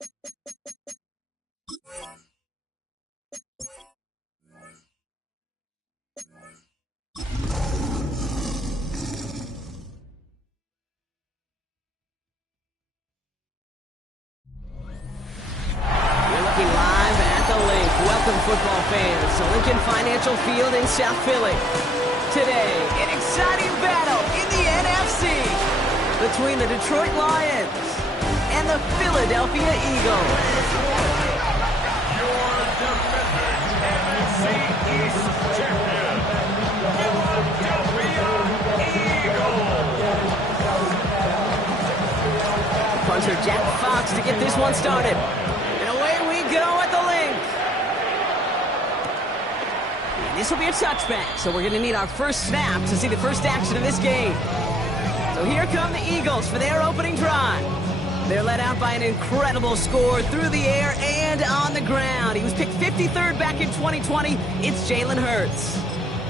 Welcome, football fans, to Lincoln Financial Field in South Philly. Today, an exciting battle in the NFC between the Detroit Lions and the Philadelphia Eagles. Your defending NFC East champion, Philadelphia Eagles. Punter Jack Fox to get this one started. And away we go at the link. This will be a touchback, so we're going to need our first snap to see the first action of this game. So here come the Eagles for their opening drive. They're led out by an incredible score through the air and on the ground. He was picked 53rd back in 2020. It's Jalen Hurts.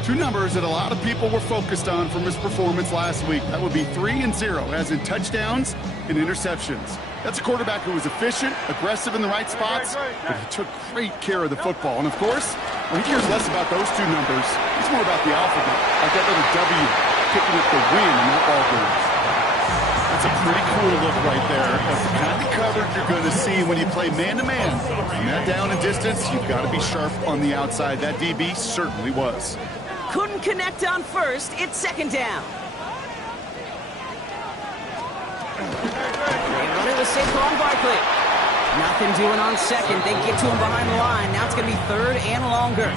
Two numbers that a lot of people were focused on from his performance last week. That would be 3 and 0, as in touchdowns and interceptions. That's a quarterback who was efficient, aggressive in the right spots, but he took great care of the football. And of course, he cares less about those two numbers. It's more about the alphabet, like that little W picking up the win in that ball game. That's a pretty cool look right there. That's the kind of coverage you're going to see when you play man-to-man. From that down and distance, you've got to be sharp on the outside. That DB certainly was. Couldn't connect on first. It's second down. They run it with Saquon Barkley. Nothing doing on second. They get to him behind the line. Now it's going to be third and longer.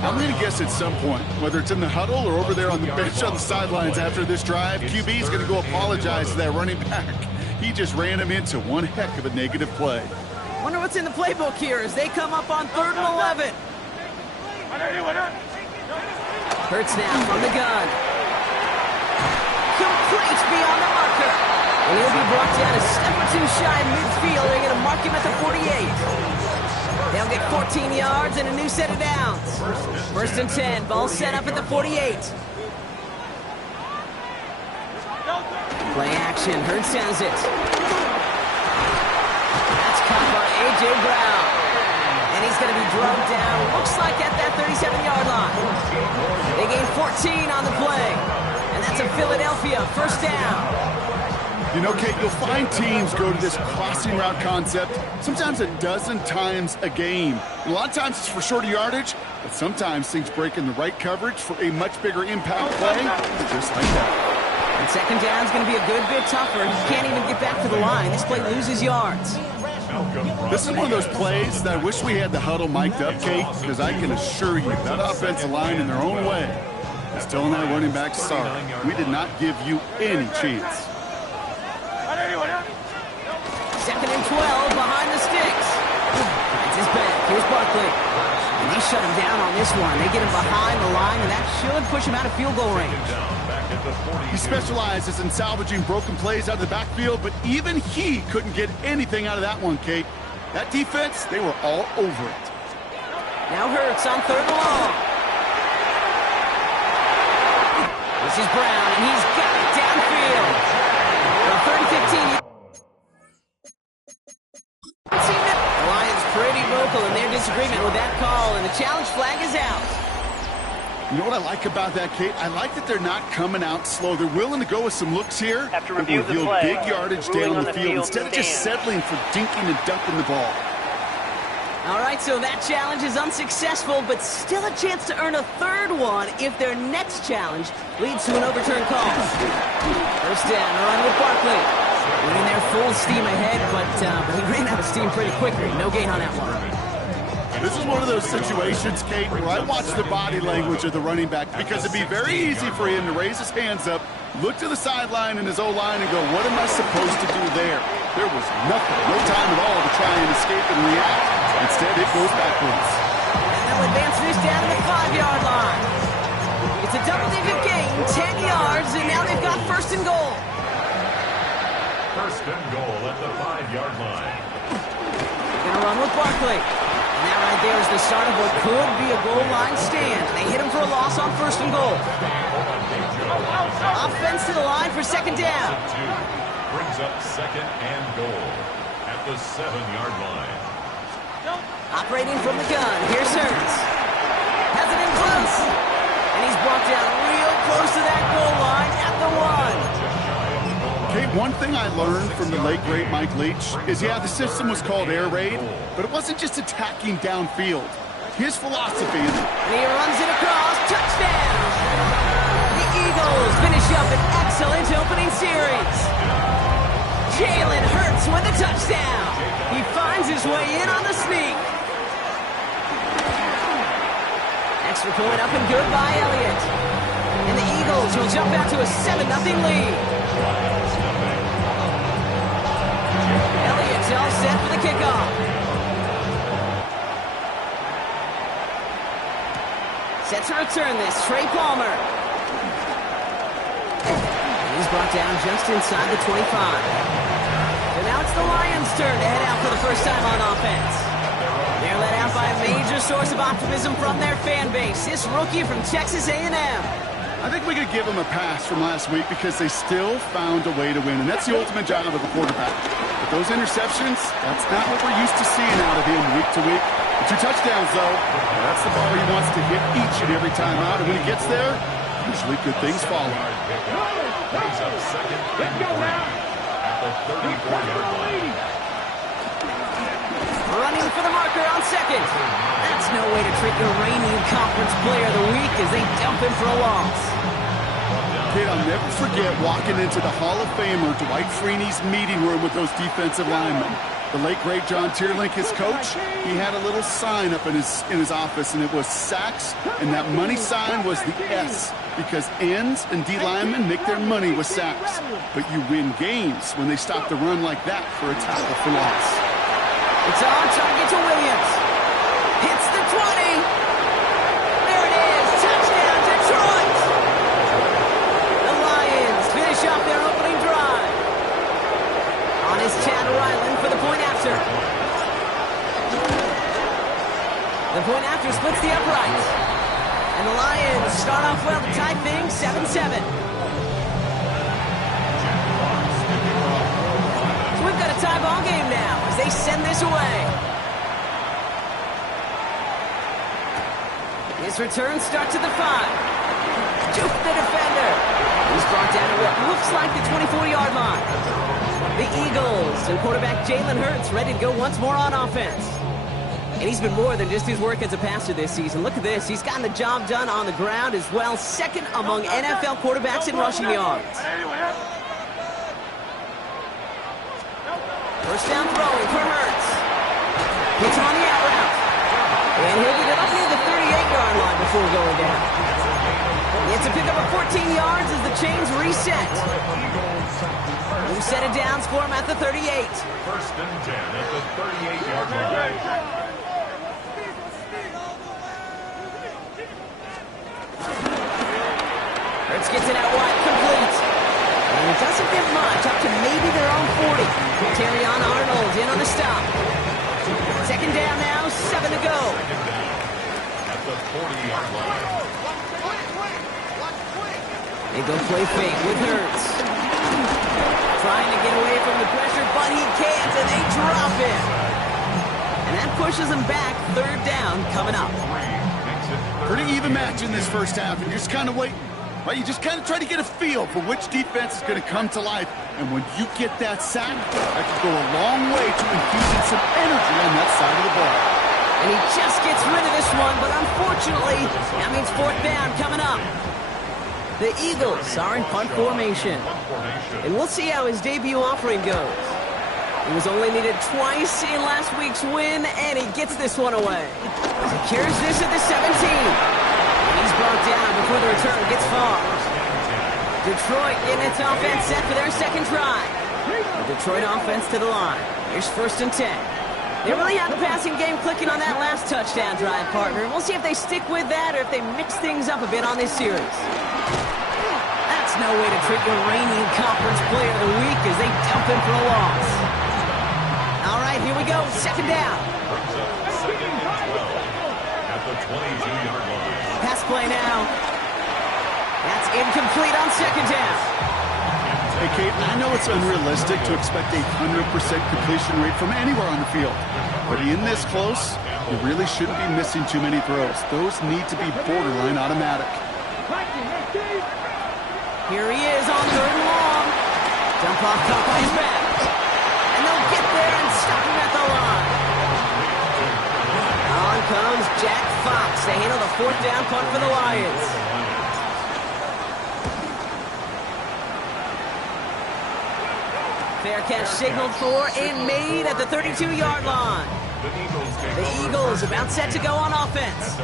I'm going to guess at some point, whether it's in the huddle or over there on the bench on the sidelines after this drive, QB is going to go apologize to that running back. He just ran him into one heck of a negative play. Wonder what's in the playbook here as they come up on 3rd and 11. Hurts now from the gun. Complete beyond the marker. And he'll be brought down a step or two shy midfield. They're going to mark him at the 48. They'll get 14 yards and a new set of downs. 1st and 10. Ball set up at the 48. Play action. Hurts sends it. That's caught by A.J. Brown. And he's going to be drugged down, looks like at that 37-yard line. They gain 14 on the play. And that's a Philadelphia first down. You know, Kate, you'll find teams go to this crossing route concept sometimes a dozen times a game. And a lot of times it's for shorter yardage, but sometimes things break in the right coverage for a much bigger impact play, just like that. And second down's going to be a good bit tougher. He can't even get back to the line. This play loses yards. This is one of those plays that I wish we had the huddle mic'd up, Kate, because I can assure you that offensive line in their own way is telling that running back, sorry, we did not give you any chance. 2nd and 12 behind the sticks. Finds his back. Here's Barkley. And they shut him down on this one. They get him behind the line, and that should push him out of field goal range. He specializes in salvaging broken plays out of the backfield, but even he couldn't get anything out of that one, Kate. That defense, they were all over it. Now Hurts on 3rd and long. This is Brown, and he's got it downfield. Well, 3rd and 15. The Lions pretty vocal in their disagreement with that call, and the challenge flag is out. You know what I like about that, Kate? I like that they're not coming out slow. They're willing to go with some looks here. After review that will the play, big yardage down the field instead of just settling for dinking and dumping the ball. All right, so that challenge is unsuccessful, but still a chance to earn a 3rd one if their next challenge leads to an overturned call. First down, run with Barkley. Running there full steam ahead, but he ran out of steam pretty quickly. No gain on that one. This is one of those situations, Kate, where I watch the body language of the running back because it'd be very easy for him to raise his hands up, look to the sideline in his O-line and go, what am I supposed to do there? There was nothing, no time at all to try and escape and react. Instead, it goes backwards. And they'll advance this down to the 5-yard line. It's a double-digit gain, 10 yards, and now they've got 1st and goal. 1st and goal at the 5-yard line. They're going to run with Barkley. And that right there is the start of what could be a goal line stand. They hit him for a loss on 1st and goal. Offense to the line for 2nd down. Brings up 2nd and goal at the the 7-yard line. Operating from the gun, here's Hurts. Has it in close. And he's brought down real close to that goal line at the 1. Okay, one thing I learned from the late, great Mike Leach is, yeah, the system was called air raid, but it wasn't just attacking downfield. His philosophy is... And he runs it across, touchdown! The Eagles finish up an excellent opening series. Jalen Hurts with a touchdown. He finds his way in on the sneak. Extra point up and good by Elliott. And the Eagles will jump out to a 7-0 lead. Elliott's all set for the kickoff. Set to return this, Trey Palmer. He's brought down just inside the 25. So now it's the Lions' turn to head out for the first time on offense. They're led out by a major source of optimism from their fan base, this rookie from Texas A&M. I think we could give him a pass from last week because they still found a way to win, and that's the ultimate job of a quarterback. But those interceptions, that's not what we're used to seeing out of him week to week. The 2 touchdowns, though, that's the ball he wants to hit each and every time out, and when he gets there, usually good things follow. Brings up second and 3 at the 34-yard line. Running for the marker on second. That's no way to treat your reigning conference player of the week as they dump him for a loss. Kid, I'll never forget walking into the Hall of Famer Dwight Freeney's meeting room with those defensive linemen. The late, great John Tierlink, his coach, he had a little sign up in his office, and it was sacks, and that money sign was the S, because ends and D linemen make their money with sacks. But you win games when they stop the run like that for a tackle for loss. It's on target to Williams. Hits the 20. There it is. Touchdown, Detroit. The Lions finish off their opening drive. On is Chad Ryland for the point after. The point after splits the upright. And the Lions start off well to tie things 7-7. So we've got a tie ball game now as they send this away. His return starts at the 5. Juke the defender. He's brought down at what looks like the 24-yard line. The Eagles and quarterback Jalen Hurts ready to go once more on offense. And he's been more than just his work as a passer this season. Look at this. He's gotten the job done on the ground as well. Second among NFL quarterbacks in rushing yards. First down throwing for Hurts. Hits him on the out route. And he'll get it up near the 38-yard line before going down. It's a pickup of 14 yards as the chains reset. New set of downs for him at the 38. First and 10 at the 38-yard line. Hurts gets it out wide, complete. And it doesn't get much, up to maybe their own 40. Terrion Arnold in on the stop. Second down now, 7 to go. At the 40-yard line. They go play fake with Hurts. Trying to get away from the pressure, but he can't, and they drop it. And that pushes them back. Third down coming up. Pretty even match in this first half, and you're just kind of waiting. Right? You just kind of try to get a feel for which defense is going to come to life. And when you get that sack, that could go a long way to infusing some energy on that side of the ball. And he just gets rid of this one, but unfortunately, that means fourth down coming up. The Eagles are in punt formation. And we'll see how his debut offering goes. He was only needed twice in last week's win, and he gets this one away. Secures this at the 17. He's brought down before the return gets far. Detroit getting its offense set for their second drive. The Detroit offense to the line. Here's first and 10. They really had the passing game clicking on that last touchdown drive, partner. And we'll see if they stick with that or if they mix things up a bit on this series. That's no way to treat your reigning conference player of the week as they dump him for a loss. All right, here we go. Second down. Second and 12 at the 22-yard line. Pass play now. That's incomplete on second down. Hey, Kate, I know it's unrealistic to expect a 100% completion rate from anywhere on the field. But in this close, you really shouldn't be missing too many throws. Those need to be borderline automatic. Here he is on 3rd and long. Dump off top by his back. And they'll get there and stop him at the line. On comes Jack Fox to handle the 4th down punt for the Lions. Fair catch signaled for and made at the 32-yard line. The Eagles about set to go on offense.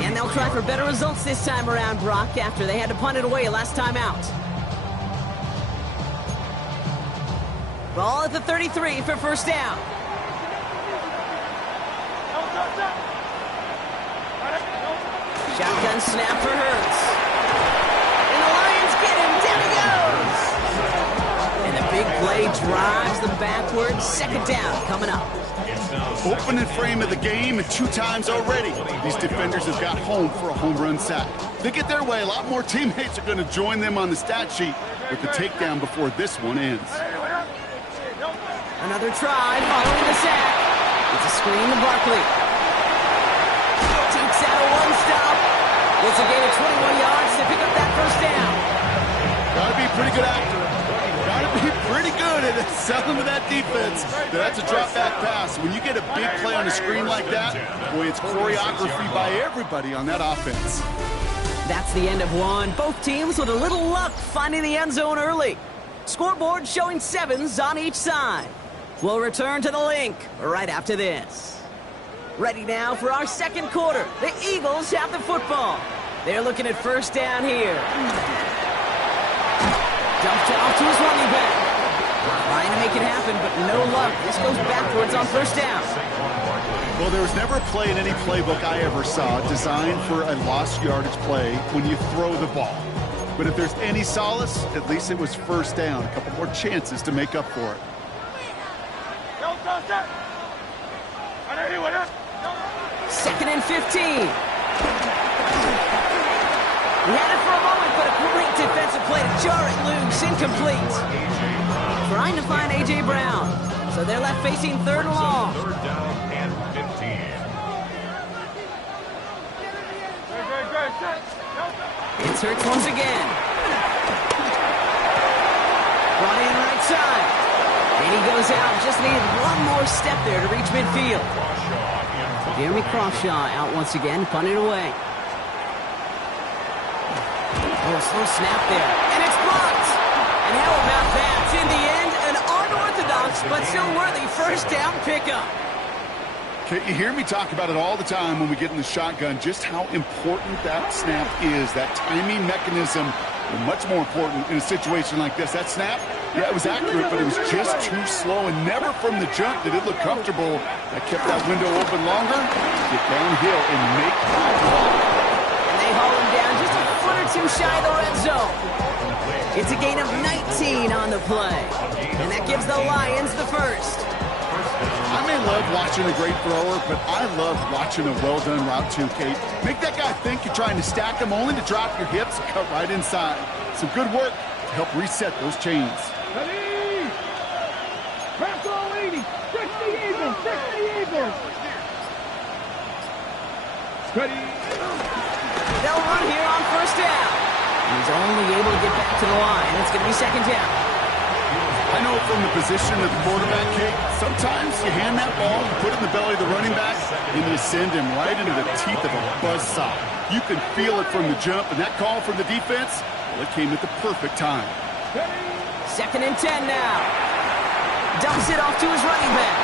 And they'll try for better results this time around, Brock, after they had to punt it away last time out. Ball at the 33 for 1st down. Shotgun snap for Hurts. And the Lions get him. Down he goes. And the big play drives them backwards. 2nd down coming up. Opening frame of the game and 2 times already. These defenders have got home for a home run sack. If they get their way, a lot more teammates are going to join them on the stat sheet with the takedown before this one ends. Another try following the sack. It's a screen to Barkley. Takes out a 1-stop. It's a gain of 21 yards to pick up that 1st down. Gotta be pretty good actor. Gotta be pretty good at selling to that defense. That's a drop back pass. When you get a big play on a screen like that, boy, it's choreography by everybody on that offense. That's the end of one. Both teams with a little luck finding the end zone early. Scoreboard showing 7s on each side. We'll return to the link right after this. Ready now for our 2nd quarter. The Eagles have the football. They're looking at 1st down here. Dumped off to his running back. Trying to make it happen, but no luck. This goes backwards on 1st down. Well, there was never a play in any playbook I ever saw designed for a lost yardage play when you throw the ball. But if there's any solace, at least it was 1st down. A couple more chances to make up for it. 2nd and 15. He had it for a moment, but a great defensive play to jar it loose. Incomplete. Trying to find A.J. Brown. So they're left facing 3rd and long. 3rd down and 15. It's Hurts once again. Brought in right side. And he goes out. Just needed one more step there to reach midfield. Jeremy Crawshaw out once again, punted away. Oh, slow snap there. And it's blocked. And how about that? In the end, an unorthodox but still worthy 1st down pickup. Okay, you hear me talk about it all the time when we get in the shotgun, just how important that snap is. That timing mechanism, much more important in a situation like this. That snap, yeah, it was accurate, but it was just too slow, and never from the jump did it look comfortable. That kept that window open longer, get downhill and make that block. And they haul him down just a foot or 2 shy of the red zone. It's a gain of 19 on the play, and that gives the Lions the 1st. I may love watching a great thrower, but I love watching a well-done route too, Kate. Make that guy think you're trying to stack him only to drop your hips and cut right inside. Some good work to help reset those chains. Ready! Press all 80! 60 Eagles! 60 Eagles! Ready! They'll run here on 1st down. He's only able to get back to the line. It's going to be 2nd down. I know from the position of the quarterback, Kate, sometimes you hand that ball, you put it in the belly of the running back, and you send him right into the teeth of a buzzsaw. You can feel it from the jump, and that call from the defense, well, it came at the perfect time. 2nd and 10 now. Dumps it off to his running back.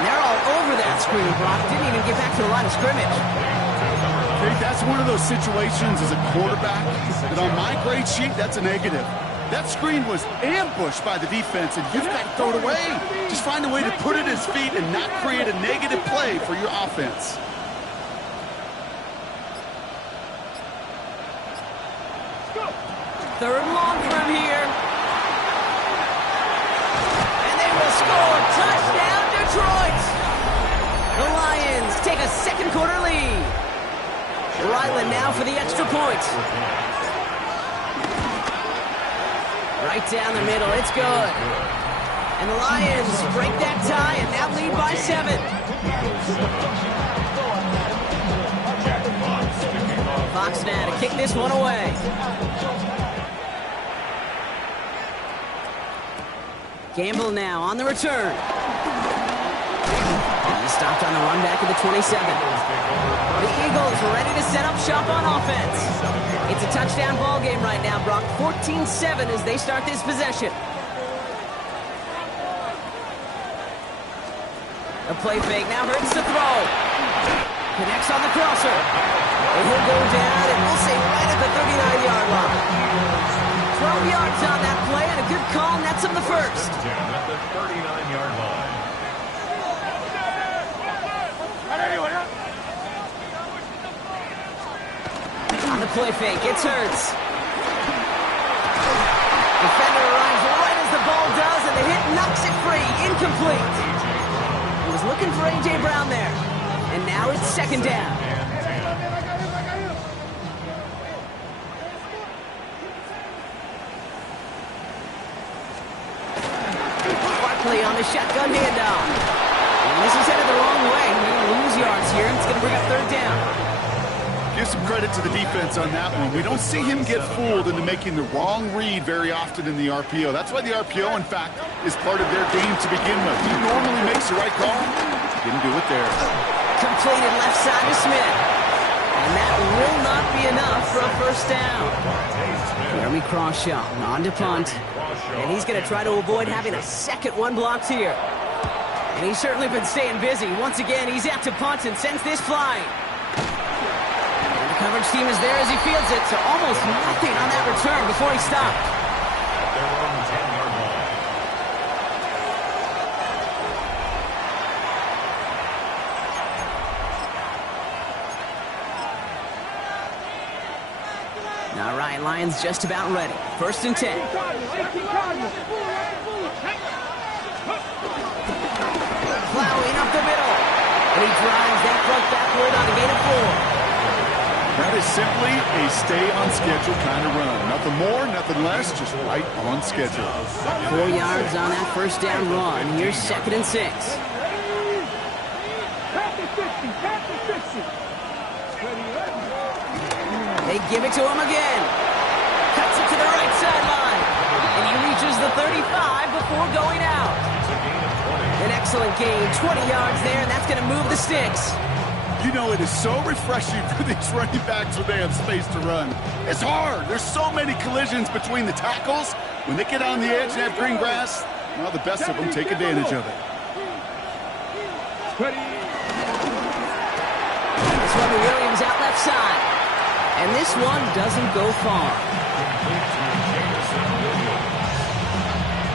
And they're all over that screen, Brock. Didn't even get back to the line of scrimmage. Kate, that's one of those situations as a quarterback that on my grade sheet, that's a negative. That screen was ambushed by the defense, and you've got to throw it away. Just find a way to put it at his feet and not create a negative play for your offense. Third and long from here. And they will score. Touchdown, Detroit. The Lions take a 2nd quarter lead. Ryland now for the extra point. Right down the middle. It's good. And the Lions break that tie and now lead by 7. Fox now to kick this one away. Gamble now on the return. And he stopped on the run back at the 27. The Eagles ready to set up shop on offense. It's a touchdown ball game right now, Brock. 14-7 as they start this possession. A play fake now hurts the throw. Connects on the crosser. And he'll go down, and we'll say right at the 39-yard line. 12 yards on that play, and a good call nets him the first. Down at the 39-yard line. On the play fake, it's Hurts. Defender arrives right as the ball does, and the hit knocks it free. Incomplete. He was looking for A.J. Brown there. And now it's second down. Barkley on the shotgun handoff. And this is headed the wrong way. He's going to lose yards here, and it's going to bring up third down. Give some credit to the defense on that one. We don't see him get fooled into making the wrong read very often in the RPO. That's why the RPO, in fact, is part of their game to begin with. He normally makes the right call. Didn't do it there. Completed left side to Smith. And that will not be enough for a first down. Jeremy Crawshaw on to punt. And he's going to try to avoid having a second one blocked here. And he's certainly been staying busy. Once again, he's out to punt and sends this flying. And the coverage team is there as he fields it. So almost nothing on that return before he stopped. Their own 10-yard line. All right, Lions just about ready. First and 10. Plowing up the middle. And he drives that front backward on the gain of 4. That is simply a stay-on-schedule kind of run. Nothing more, nothing less, just right on schedule. 4 yards on that first down run. Here's second and 6. They give it to him again. Cuts it to the right sideline. And he reaches the 35 before going out. An excellent gain, 20 yards there, and that's going to move the sticks. You know, it is so refreshing for these running backs when they have space to run. It's hard. There's so many collisions between the tackles. When they get on the edge and have green grass, well, the best of them take advantage of it. This one to Williams out left side. And this one doesn't go far.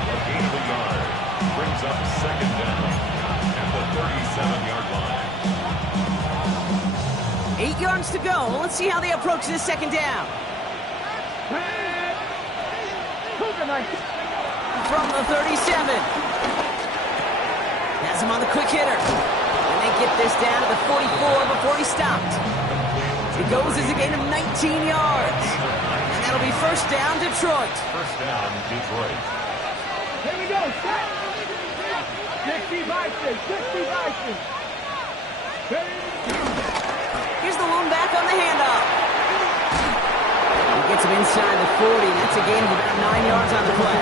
A gain of a yard brings up second down at the 37-yard line. 8 yards to go. Let's see how they approach this second down. From the 37. Has him on the quick hitter. And they get this down to the 44 before he stopped. It goes as a gain of 19 yards. And that'll be first down, Detroit. First down, Detroit. Here we go. 60 Vikings. 60 Vikings. Here's the lone back on the handoff. He gets him inside the 40. That's a gain of about 9 yards on the play.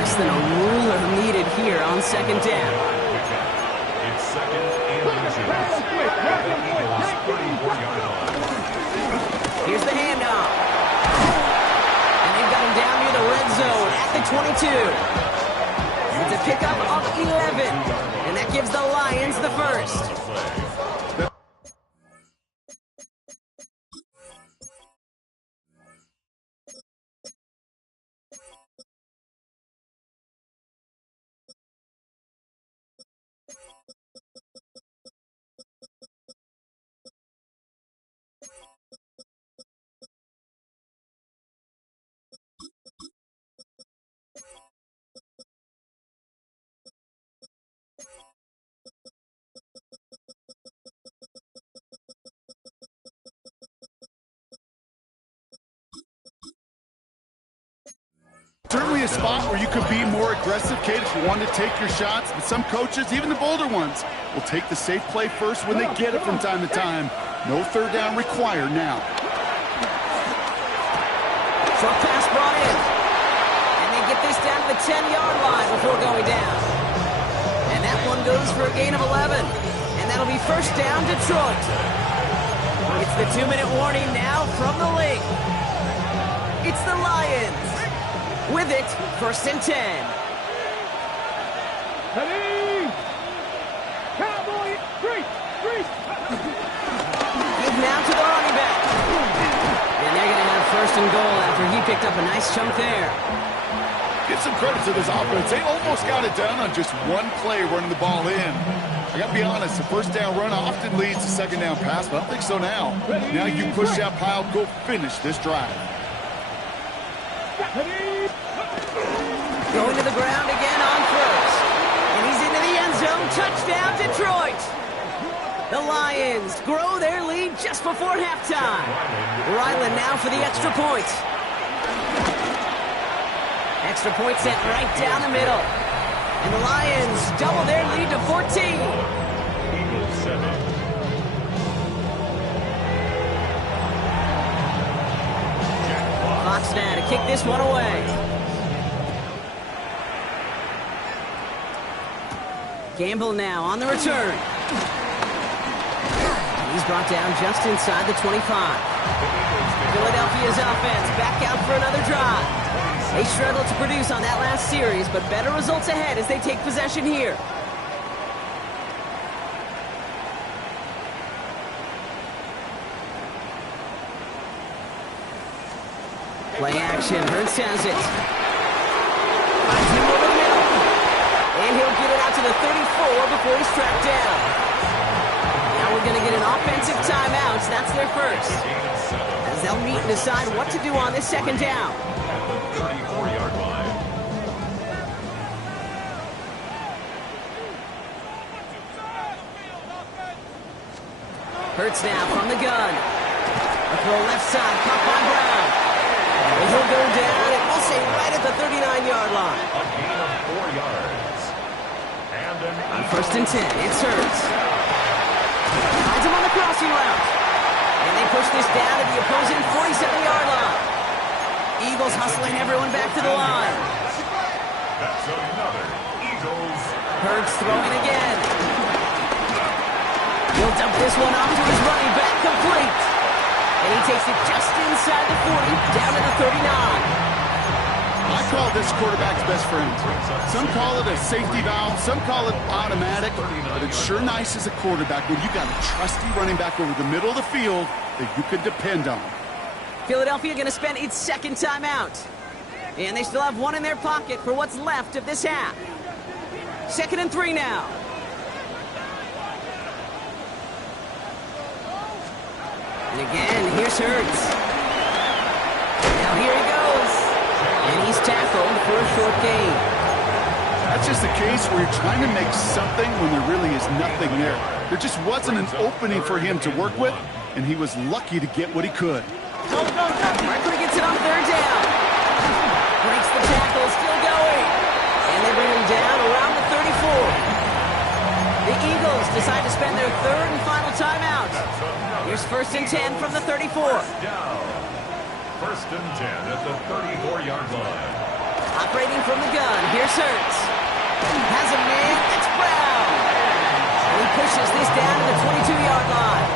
Less than a ruler needed here on second down. It's second and inches. At the Eagles' 34-yard line. Here's the handoff. And they've got him down near the red zone at the 22. It's a pickup of 11. And that gives the Lions the first. certainly a spot where you could be more aggressive, Kate, if you wanted to take your shots. But some coaches, even the bolder ones, will take the safe play first when they get it from time to time. No third down required now. Short pass brought in. And they get this down to the 10-yard line before going down. And that one goes for a gain of 11. And that'll be first down, Detroit. It's the 2-minute warning now from the league. It's the Lions. With it, first and 10. Ready? Cowboy, three. Give now to the running back. And they're going to have first and goal after he picked up a nice chunk there. Give some credit to this offense. They almost got it done on just one play running the ball in. I got to be honest, the first down run often leads to second down pass, but I don't think so now. Now you push that pile, go finish this drive. Going to the ground again on first. And he's into the end zone. Touchdown, Detroit. The Lions grow their lead just before halftime. Ryland now for the extra point. Extra point sent right down the middle. And the Lions double their lead to 14. Eagles 7. Fox now to kick this one away. Gamble now on the return. He's brought down just inside the 25. Philadelphia's offense back out for another drive. They struggled to produce on that last series, but better results ahead as they take possession here. Play action. Hurts has it. Finds him over the middle. And he'll get it out to the 34 before he's tracked down. Now we're going to get an offensive timeout. That's their first. As they'll meet and decide what to do on this second down. At the 34-yard line. Hurts now from the gun. A throw left side, caught by Brown. And he'll go down, and we'll say right at the 39-yard line. A gain of 4 yards. And On first and 10, it's Hurts. Finds him on the crossing route. And they push this down to the opposing 47-yard line. Eagles hustling everyone back to the line. that's another Eagles. Hurts throwing again. He'll dump this one off to his running back, complete. And he takes it just inside the 40, down to the 39. I call this quarterback's best friend. Some call it a safety valve, some call it automatic, but it's sure nice as a quarterback when you got a trusty running back over the middle of the field that you can depend on. Philadelphia going to spend its second timeout. And they still have one in their pocket for what's left of this half. 2nd and 3 now. And again, here's Hurts. Now here he goes. And he's tackled for a short gain. That's just a case where you're trying to make something when there really is nothing there. There just wasn't an opening for him to work with, and he was lucky to get what he could. Barkley gets it on third down. Breaks the tackle, still going. And they bring him down around the 34. The Eagles decide to spend their third and final timeout. Here's 1st and 10 from the 34. Down. 1st and 10 at the 34-yard line. Operating from the gun, here's Hurts. Has a man, it's Brown. And he pushes this down to the 22-yard line.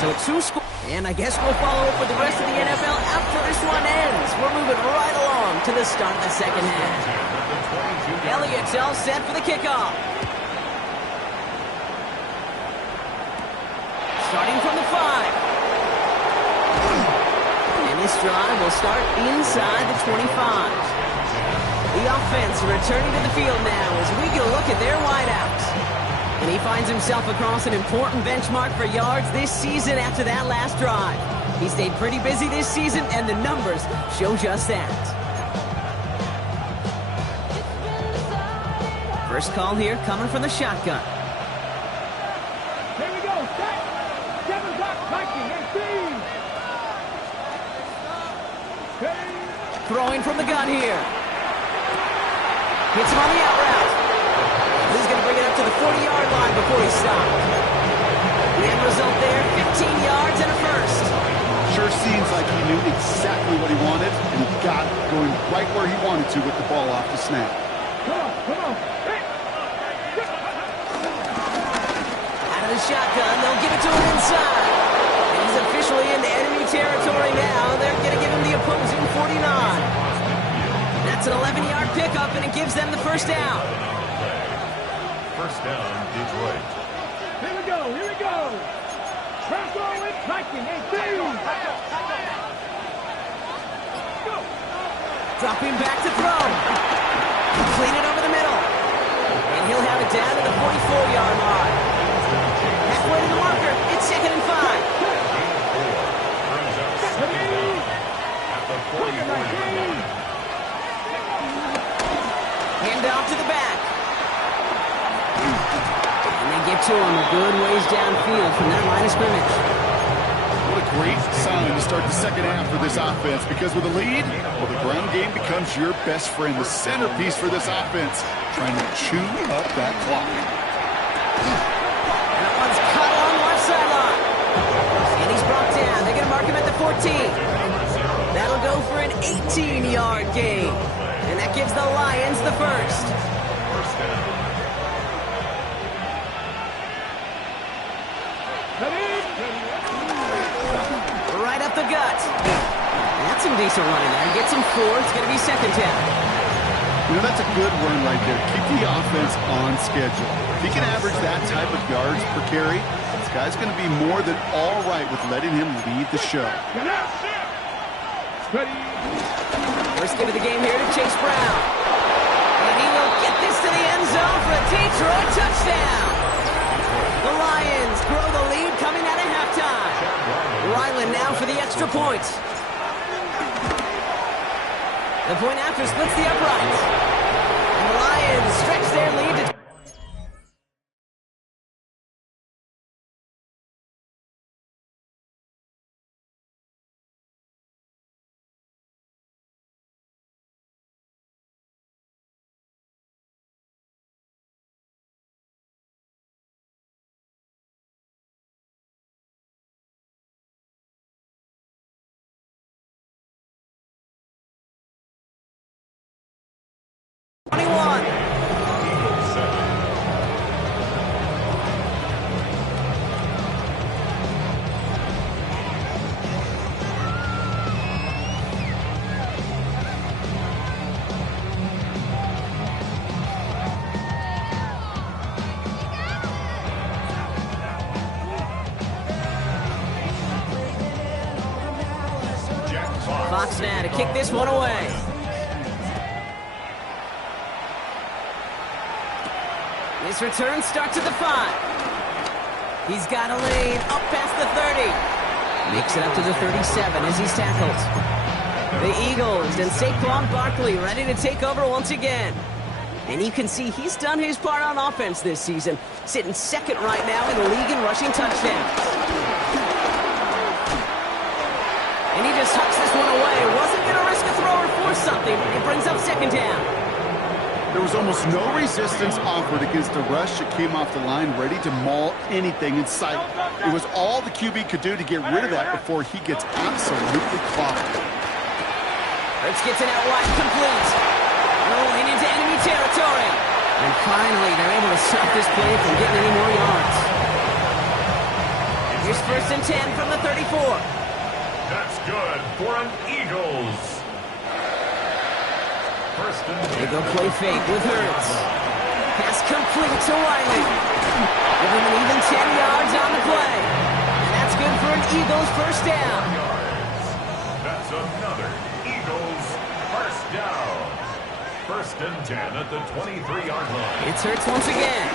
So 2 scores. And I guess we'll follow up with the rest of the NFL after this one ends. We're moving right along to the start of the second half. Elliott's all set for the kickoff. Starting from the 5. And this drive will start inside the 25. The offense returning to the field now as we get a look at their wideouts. And he finds himself across an important benchmark for yards this season after that last drive. He stayed pretty busy this season, and the numbers show just that. First call here coming from the shotgun. Here we go. Set. 7 o'clock. Viking. 18. throwing from the gun here. Hits him on the out route. He's going to bring it up to the 40-yard line before he stopped. The end result there, 15 yards and a first. Sure seems like he knew exactly what he wanted, and he got it going right where he wanted to with the ball off the snap. Come on. Hey. Out of the shotgun, they'll give it to him inside. And he's officially into enemy territory now. They're going to give him the opposing 49. That's an 11-yard pickup, and it gives them the first down. First down, Detroit. Here we go. Transfer with Viking. Dropping back to throw. Clean it over the middle. And he'll have it down to the 44-yard line. Halfway to the marker. It's 2nd and 5. Brings up second down at the 44-yard line. Hand off to the back. And they get to him a good ways downfield from that line of scrimmage. What a great sign to start the second half for this offense, because with a lead, well, the ground game becomes your best friend, the centerpiece for this offense, trying to chew up that clock. And that one's cut on left sideline. And he's brought down. They're going to mark him at the 14. That'll go for an 18-yard gain. And that gives the Lions the first. First down. Right up the gut. That's some decent running there. Gets him 4. It's going to be 2nd down. You know, that's a good run right there. Keep the offense on schedule. If he can average that type of yards per carry, this guy's going to be more than all right with letting him lead the show. First give of the game here to Chase Brown. And he will get this to the end zone for a Detroit touchdown. The Lions grow the lead coming out of halftime. Ryland now for the extra point. The point after splits the uprights. And the Lions stretch their lead to... Fox now to kick this one away. This return starts at the 5. He's got a lane up past the 30. Makes it up to the 37 as he's tackled. The Eagles and Saquon Barkley ready to take over once again. And you can see he's done his part on offense this season, sitting 2nd right now in the league in rushing touchdowns. And he just hucks this one away. Wasn't going to risk a throw or force something. It brings up 2nd down. There was almost no resistance offered against a rush that came off the line ready to maul anything in sight. It was all the QB could do to get rid of that before he gets absolutely clobbered. Hurts gets it out wide, complete. Rolling into enemy territory. And finally, they're able to stop this play from getting any more yards. Here's 1st and 10 from the 34. That's good for an Eagles. First and 10. They go play fake with Hurts. Pass complete to Wiley. Give him an even 10 yards on the play. And that's good for an Eagles first down. That's another Eagles first down. First and 10 at the 23-yard line. It's Hurts once again.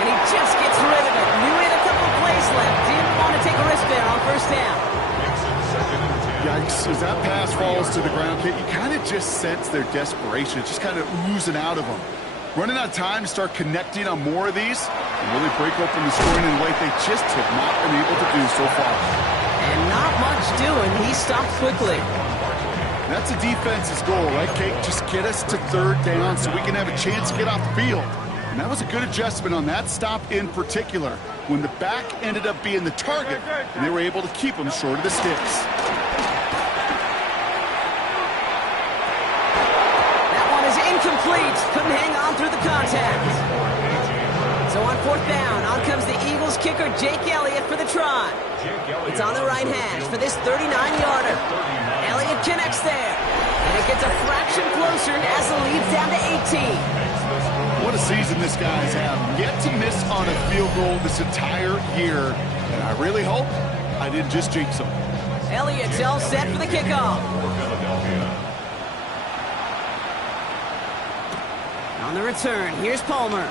And he just gets rid of it. Knew he had a couple plays left. Didn't want to take a risk there on first down. Makes it 2nd and 10. Yikes, as that pass falls to the ground, you kind of just sense their desperation. It's just kind of oozing out of them. Running out of time to start connecting on more of these and really break open the scoring in a way they just have not been able to do so far. And not much doing. He stopped quickly. That's a defense's goal, right, Kate? Just get us to third down so we can have a chance to get off the field. And that was a good adjustment on that stop in particular, when the back ended up being the target, and they were able to keep him short of the sticks. That one is incomplete. Couldn't hang on through the contact. So on fourth down, on comes the Eagles kicker, Jake Elliott, for the try. It's on the right hash for this 39-yarder. Elliott connects there, and it gets a fraction closer as the lead's down to 18. What a season this guy's had. Yet to miss on a field goal this entire year. And I really hope I didn't just jinx him. Elliott's all set for the kickoff. On the return, here's Palmer.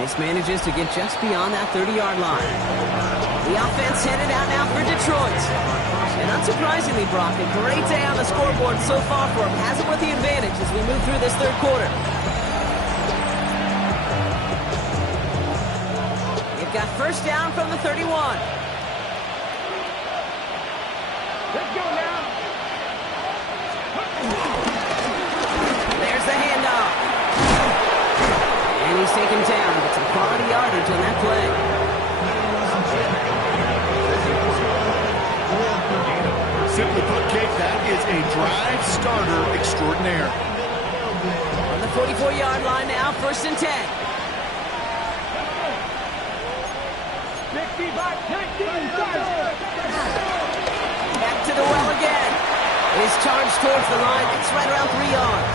This manages to get just beyond that 30-yard line. The offense headed out now for Detroit. And unsurprisingly, Brock, a great day on the scoreboard so far for him. Has it with the advantage as we move through this third quarter. They've got first down from the 31. Let's go now. There's the handoff. And he's taken down, but some quality yardage on that play. Simply put, Kate, that is a drive starter extraordinaire. On the 44-yard line now, first and 10. 65, 19, Back to the well again. His charge towards the line. It's right around 3 yards.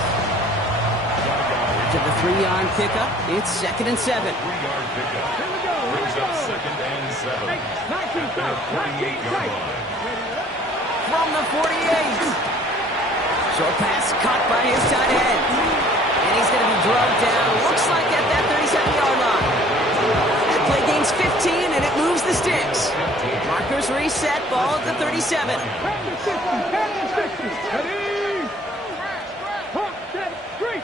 To the 3-yard pickup, it's second and 7. 3-yard pickup. Brings up second and 7. At their 48-yard line. From the 48. Short pass caught by his tight end. And he's going to be drugged down. Looks like at that 37-yard line. That play gains 15, and it moves the sticks. Markers reset, ball at the 37. Ready? Hawk, set, three.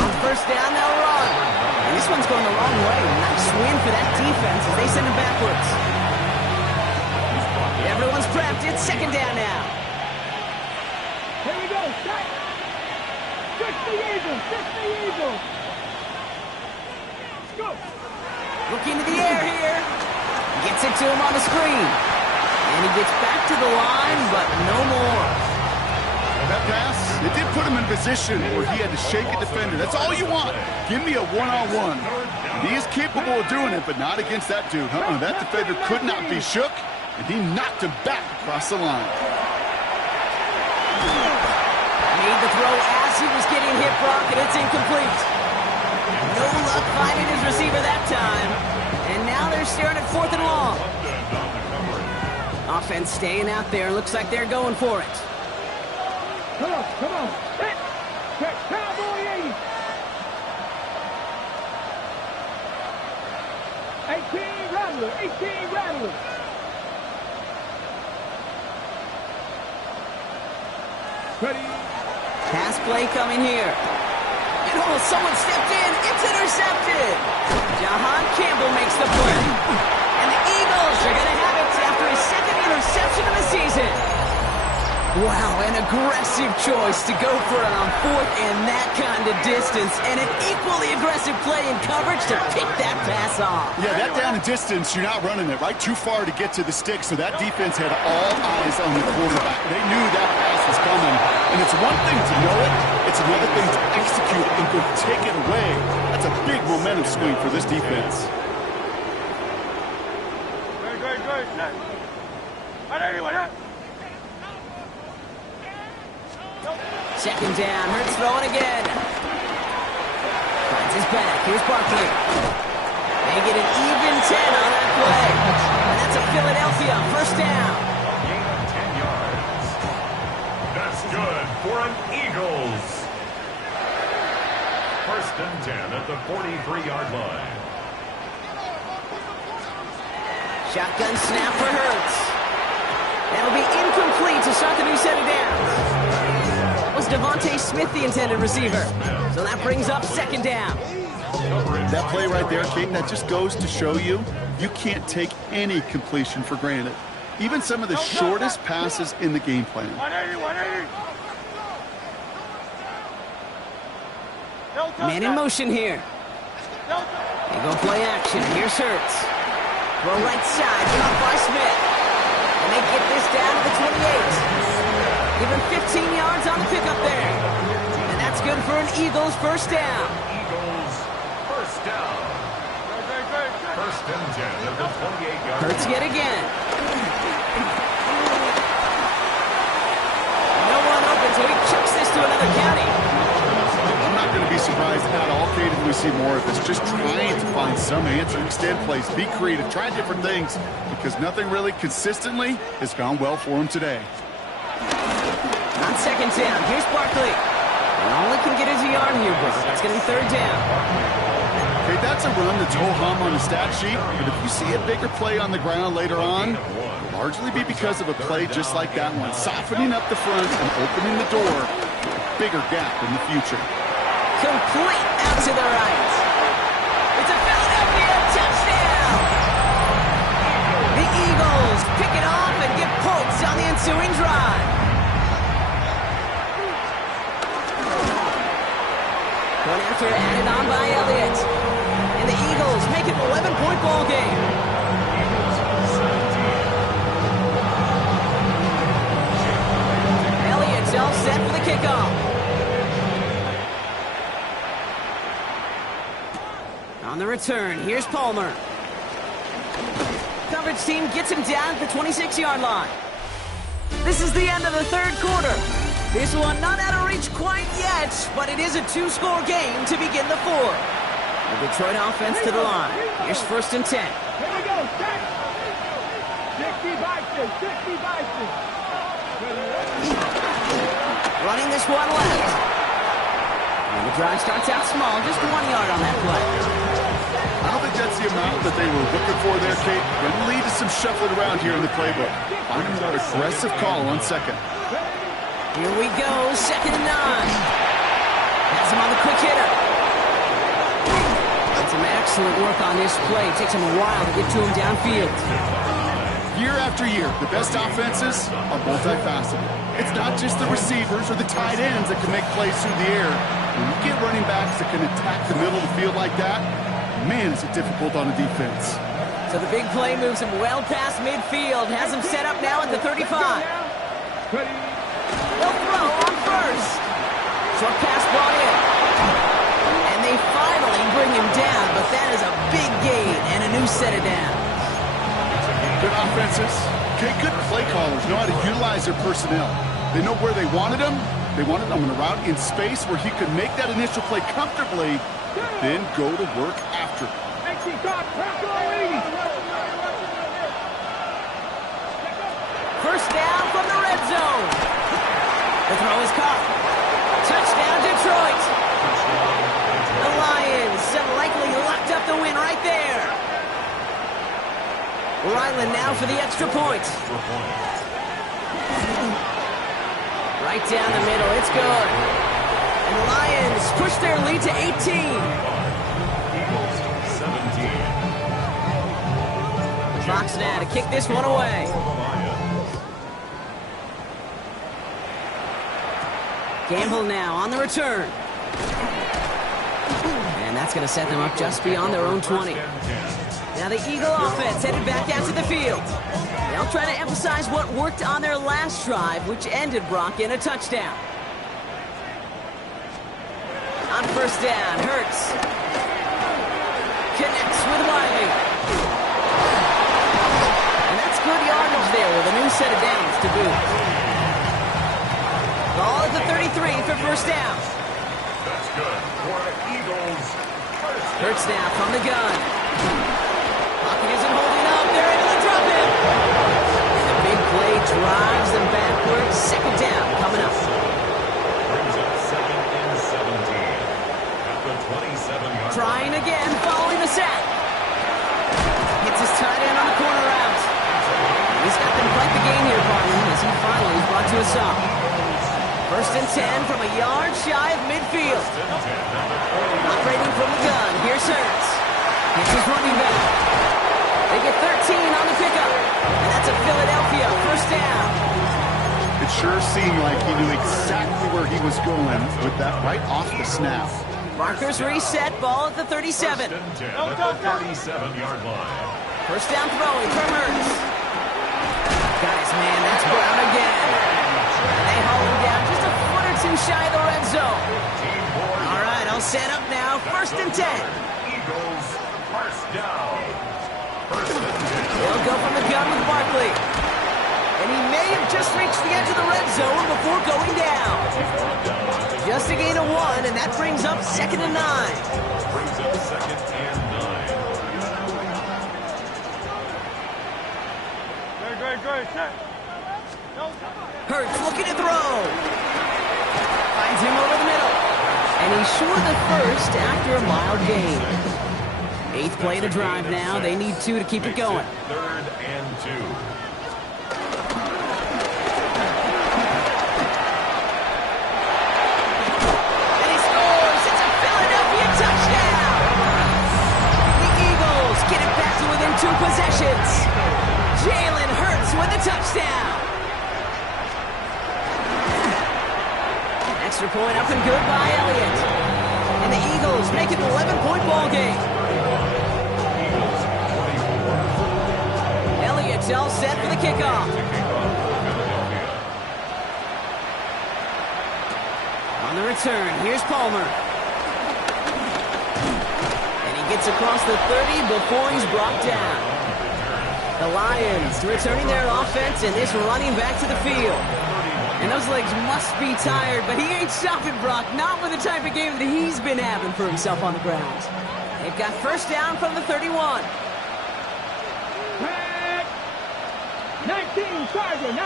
On first down, they'll run. And this one's going the wrong way. Nice win for that defense as they send him backwards. Everyone's prepped. It's second down now. Here we go, set. 60 Eagles. Let's go. Looking to the air here. Gets it to him on the screen. And he gets back to the line, but no more. That pass, it did put him in a position where he had to shake a defender. That's all you want. Give me a one-on-one. He is capable of doing it, but not against that dude. That defender could not be shook, and he knocked him back across the line. Made the throw as he was getting hit, Brock, and it's incomplete. No luck finding his receiver that time. And now they're staring at fourth and long. Offense staying out there. Looks like they're going for it. Come on. Set. Cowboy 80. 18 Rattler. Ready? Pass play coming here. And someone stepped in. It's intercepted. Jahan Campbell makes the play. And the Eagles are going to have it after his second interception of the season. Wow, an aggressive choice to go for it on fourth and that kind of distance. And an equally aggressive play in coverage to pick that pass off. Yeah, that down and distance, you're not running it, right? Too far to get to the stick, so that defense had all eyes on the quarterback. They knew that pass was coming. And it's one thing to know it, it's another thing to execute and go take it away. That's a big momentum swing for this defense. Good. Second down, Hurts throwing again. Finds his back, here's Barkley. They get an even 10 on that play. And that's a Philadelphia first down. Gain of 10 yards. That's good for an Eagles. First and 10 at the 43-yard line. Shotgun snap for Hurts. That'll be incomplete to start the new set of downs. Was Devontae Smith the intended receiver? So that brings up second down. That play right there, Kate, that just goes to show you, you can't take any completion for granted. even some of the shortest passes in the game plan. 180, 180. Man in motion here. They go play action. Here's Hurts. Throw right side, get off by Smith. And they get this down to the 28. Give him 15 yards on the pickup there. And that's good for an Eagles first down. Eagles first down. First and 10 at the 28-yard line. Hurts yet again. No one open, so he chucks this to another county. I'm not going to be surprised at all, Kate, if we see more of this. Just trying to find some answer, extend plays, be creative, try different things, because nothing really consistently has gone well for him today. On second down, here's Barkley. And all he can get is a yard here, but that's going to be third down. Okay, that's a run that's ho-hum on the stat sheet, but if you see a bigger play on the ground later on, it'll largely be because of a play just like that one, softening up the front and opening the door for a bigger gap in the future. Complete out to the right. It's a Philadelphia touchdown. The Eagles pick it off and get points on the ensuing drive. One after added on by Elliott. And the Eagles make it an 11-point ball game. Elliott's all set for the kickoff. On the return, here's Palmer. Coverage team gets him down at the 26-yard line. This is the end of the third quarter. This one not out of reach quite yet, but it is a two-score game to begin the fourth. The Detroit offense to the line. Here's first and 10. Here we go, set. 60 boxes, 60 boxes. Running this one left. And the drive starts out small, just 1 yard on that play. I don't think that's the amount that they were looking for there, Kate. Going to lead to some shuffling around here in the playbook. Finding that aggressive call on second. Here we go, second and 9. Has him on the quick hitter. That's some excellent work on this play. Takes him a while to get to him downfield. Year after year, the best offenses are multifaceted. It's not just the receivers or the tight ends that can make plays through the air. When you get running backs that can attack the middle of the field like that, man, is it difficult on a defense. So the big play moves him well past midfield. Has him set up now at the 35. They'll throw on first. Short pass brought in. And they finally bring him down, but that is a big gain and a new set of downs. Good offenses, okay, good play callers know how to utilize their personnel. They know where they wanted him. They wanted him on a route in space where he could make that initial play comfortably, then go to work after. First down from the red zone. The throw is caught. Touchdown, Detroit. The Lions have likely locked up the win right there. Ryland now for the extra point. Right down the middle, it's good. And the Lions push their lead to 18. Eagles 17. Fox now to kick this one away. Gamble now on the return. And that's going to set them up just beyond their own 20. Now the Eagle offense headed back out to the field. They'll try to emphasize what worked on their last drive, which ended, Brock, in a touchdown. On first down, Hurts connects with Wiley. And that's good yardage there with a new set of downs to boot. Ball at the 33 for first down. That's good for the Eagles. Hurts now from the gun. Pocket isn't holding up. They're able to drop him. And the big play drives them backwards. Second down coming up. Brings up second and 17 at the 27-yard line. Trying again, following the sack. Hits his tight end on the corner route. He's got them quite the game here, partner, as he finally is brought to a stop. First and 10 from a yard shy of midfield. Operating from the gun, here's Hurts. Hits his running back. They get 13 on the pickup. And that's a Philadelphia first down. It sure seemed like he knew exactly where he was going with that right off the snap. Markers reset, ball at the 37. First and 10 at the 37-yard line. First down throwing from Hurts. Got his man, that's Brown again. And they haul him down just a foot or two shy of the red zone. All right, all set up now. First and 10. Eagles, first down. First and 10. They'll go from the gun with Barkley. And he may have just reached the edge of the red zone before going down. Just a gain of 1, and that brings up 2nd and 9. Brings up 2nd and 9. Great. Hurts looking to throw. Finds him over the middle. And he's short the first after a mild gain. 8th play to drive now. They need 2 to keep it going. 3rd and 2. And he scores. It's a Philadelphia touchdown. The Eagles get it back to within 2 possessions. Jalen Hurts with a touchdown. Extra point up and good by Elliott. And the Eagles make it an 11-point ball game. Elliott's all set for the kickoff. On the return, here's Palmer. And he gets across the 30 before he's brought down. The Lions returning their offense and this running back to the field. And those legs must be tired, but he ain't stopping, Brock. Not with the type of game that he's been having for himself on the ground. They've got first down from the 31. 19, Charger, 19.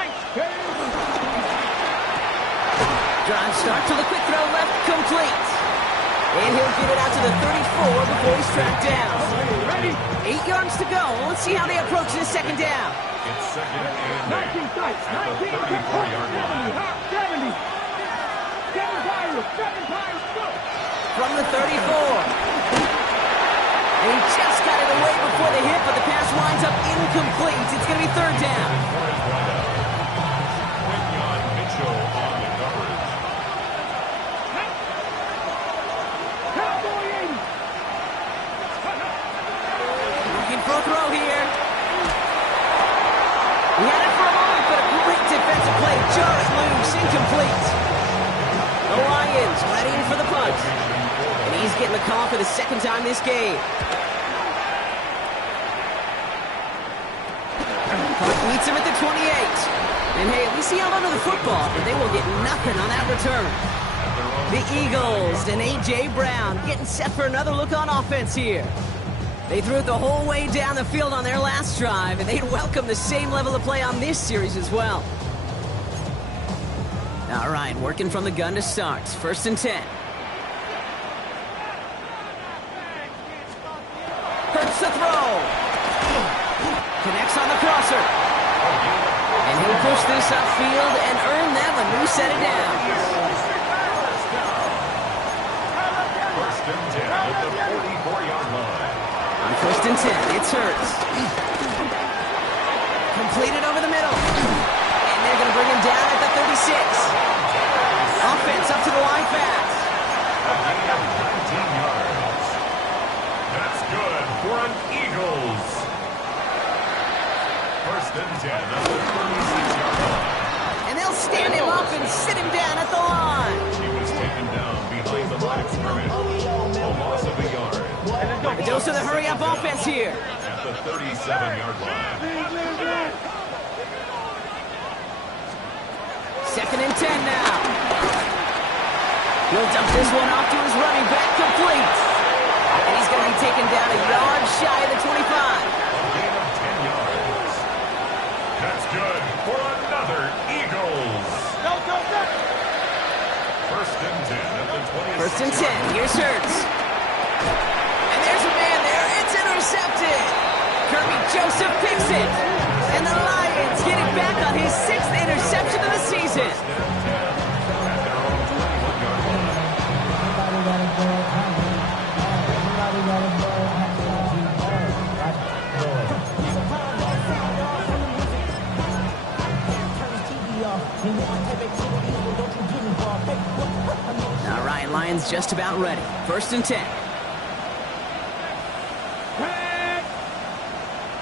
Drive start to the quick throw left, complete. And he'll get it out to the 34 before he's tracked down. 8 yards to go. Let's see how they approach this second down. It's 2nd and 19 sites, 19, 34-yard line. 70. 7 times, go. From the 34. And he just got it away before the hit, but the pass winds up incomplete. It's going to be 3rd down. Quinyon Mitchell on the coverage. Cowboy 80. Looking for a throw here. He had it for a moment, but a great defensive play. Jarrett loose, incomplete. The Lions readying for the punt. And he's getting the call for the second time this game. Punt meets him at the 28. And hey, at least he held onto the football, but they will get nothing on that return. The Eagles and A.J. Brown getting set for another look on offense here. They threw it the whole way down the field on their last drive, and they'd welcome the same level of play on this series as well. All right, working from the gun to start. First and 10. Hurts the throw. Connects on the crosser. And he'll push this upfield and earn them a new set of downs. First and 10 at the 44-yard line. On first and 10, it's Hurts. Completed over the middle. And they're going to bring him down at the 36. Offense up to the line fast. A gain of 19 yards. That's good for an Eagles. First and 10 at the 36-yard line. And they'll stand him up and sit him down at the line. He was taken down behind the line of scrimmage. A loss of a yard. The dose of the hurry-up offense here. At the 37-yard line. Second and 10 now. He'll dump this one off to his running back, complete. And he's going to be taken down a yard shy of the 25. A gain of 10 yards. That's good for another Eagles. First and 10 at the 26. First and 10, here's Hurts. And there's a man there, it's intercepted. Kirby Joseph picks it. And the Lions get it back on his 6th interception of the season. Lions just about ready. 1st and 10.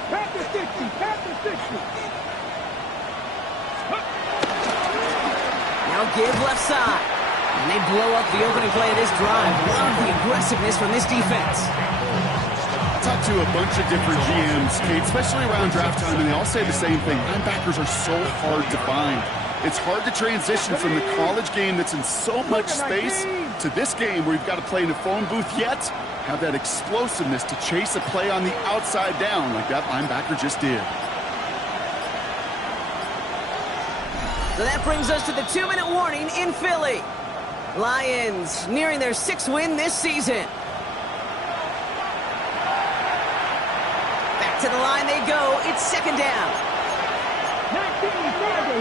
Pass the 60. Pass the 60. Now give left side. And they blow up the opening play of this drive. Love the aggressiveness from this defense. I talked to a bunch of different GMs, Kate, especially around draft time, and they all say the same thing. Linebackers are so hard to find. It's hard to transition from the college game that's in so much space to this game where you've got to play in a phone booth, yet have that explosiveness to chase a play on the outside down like that linebacker just did. So that brings us to the 2-minute warning in Philly. Lions nearing their 6th win this season. Back to the line they go. It's 2nd down. 19-7.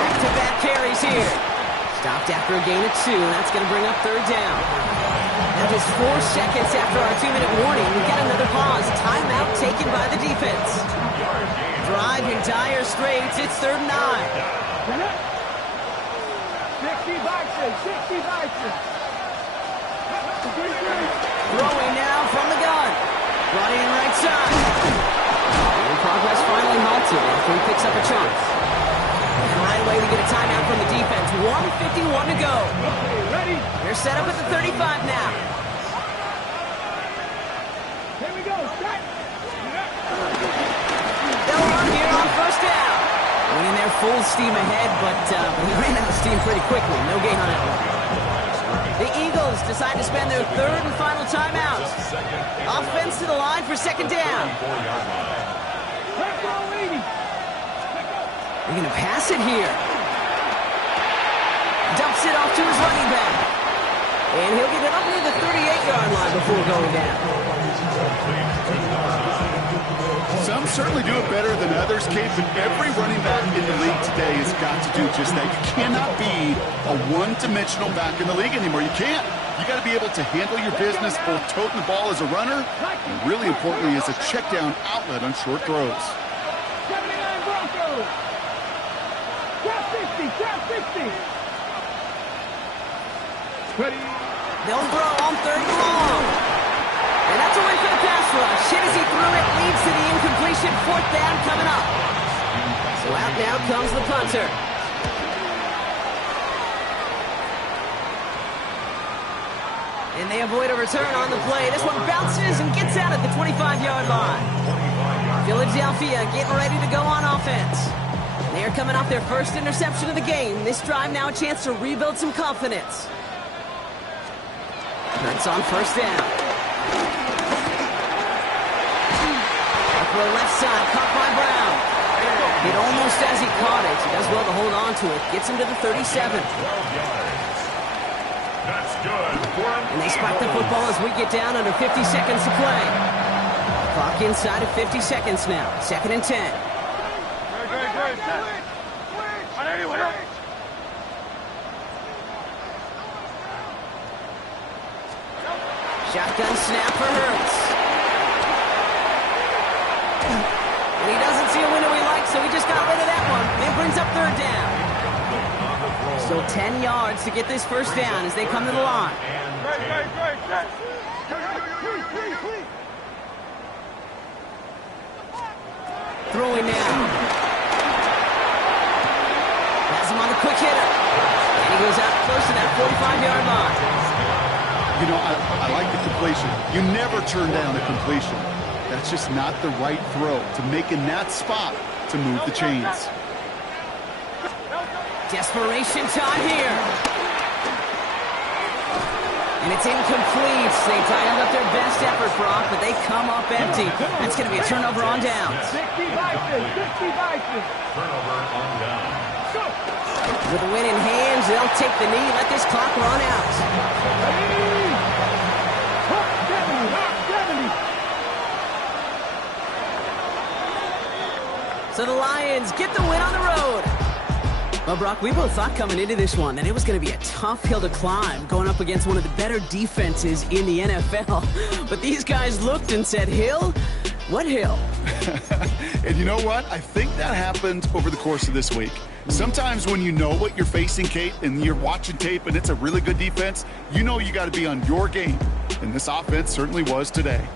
Back-to-back carries here. Stopped after a gain of 2. That's going to bring up 3rd down. Now just 4 seconds after our 2-minute warning, we get another pause. Timeout taken by the defense. Drive in dire straits. It's 3rd and 9. 60 Bison. 60 Bison. Throwing now from the gun. Brought in right side. And progress finally halted after he picks up a chunk. And right away we get a timeout from the defense. 1:51 to go. Ready? They're set up at the 35 now. Here we go. Set. They'll run here on 1st down. Went in there full steam ahead, but he ran out of steam pretty quickly. No gain on that one. The Eagles decide to spend their 3rd and final timeout. Offense to the line for 2nd down. They're going to pass it here. Dumps it off to his running back. And he'll get it up near the 38-yard line before going down. Some certainly do it better than others, Kate, but every running back in the league today has got to do just that. You cannot be a one-dimensional back in the league anymore. You can't. You got to be able to handle your business, both toting the ball as a runner, and really importantly as a check-down outlet on short throws. 79 Broncos. Trap 60. Trap 60. Ready? They'll throw on 3rd and long. And that's a win for the pass rush. Hit as he threw it, leads to the incompletion. 4th down coming up. So out now comes the punter. And they avoid a return on the play. This one bounces and gets out at the 25-yard line. Philadelphia getting ready to go on offense. They are coming off their 1st interception of the game. This drive now a chance to rebuild some confidence. That's on 1st down. The left side, caught by Brown. Hit almost as he caught it. He does well to hold on to it. Gets him to the 37. That's good. And they spike the football as we get down under 50 seconds to play. Clock inside of 50 seconds now. 2nd and 10. Shotgun snap for Hurts. And he doesn't see a window he likes, so he just got rid of that one. It brings up 3rd down. Still 10 yards to get this 1st down as they come to the line. Throwing now. Has him on the quick hitter. And he goes out close to that 45-yard line. You know, I like the completion. You never turn down a completion. That's just not the right throw to make in that spot to move the chains. Desperation time here. And it's incomplete. They dialed up their best effort, Brock, but they come up empty. That's going to be a turnover on downs. 60 Bison. 60 Bison. Turnover on down. With the win in hands, they'll take the knee, let this clock run out. Ready? Hot 70. Hot 70. So the Lions get the win on the road. Well, Brock, we both thought coming into this one that it was going to be a tough hill to climb, going up against one of the better defenses in the NFL. But these guys looked and said, Hill? What hill? And you know what? I think that happened over the course of this week. Sometimes when you know what you're facing, Kate, and you're watching tape and it's a really good defense, you know you got to be on your game. And this offense certainly was today.